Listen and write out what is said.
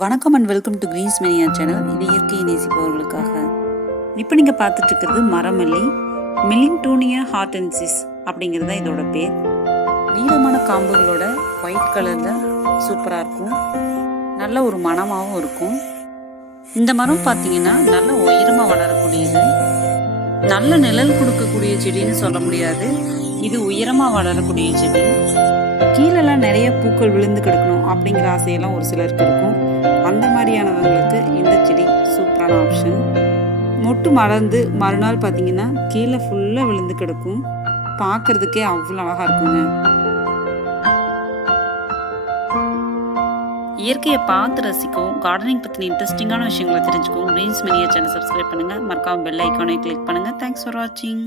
வணக்கம் and welcome to Greens Mania channel. இது இயற்கையை நேசிப்பவர்களுக்காக. இப்போ நீங்கள் பார்த்துட்டு இருக்கிறது மரமல்லி, மில்லிங்டோனியா ஹார்டென்சிஸ் அப்படிங்கிறது இதோட பேர். நீளமான காம்புகளோட ஒயிட் கலரில் சூப்பராக இருக்கும். நல்ல ஒரு மணமாகவும் இருக்கும். இந்த மரம் பார்த்தீங்கன்னா நல்ல உயரமாக வளரக்கூடியது. நல்ல நிழல் கொடுக்கக்கூடிய செடின்னு சொல்ல முடியாது. இது உயரமாக வளரக்கூடிய செடி. கீழெல்லாம் நிறைய பூக்கள் விழுந்து கிடக்கணும் அப்படிங்கிற ஆசையெல்லாம் ஒரு சிலருக்கு இருக்கும். அந்த மாதிரியானவங்களுக்கு இந்த செடி சூப்பரான ஆப்ஷன். மொட்டு மலர்ந்து மறுநாள் பார்த்தீங்கன்னா கீழே ஃபுல்லாக விழுந்து கிடக்கும். பார்க்கறதுக்கே அவ்வளோ அழகாக இருக்குங்க. இயற்கையை பார்த்து ரசிக்கவும், கார்டனிங் பற்றின இன்ட்ரெஸ்டிங்கான விஷயங்களை தெரிஞ்சுக்கவும் கிரீன்ஸ் மனியா சேனல் சப்ஸ்கிரைப் பண்ணுங்கள். மறக்காம பெல் ஐக்கானை கிளிக் பண்ணுங்கள். தேங்க்ஸ் ஃபார் வாட்சிங்.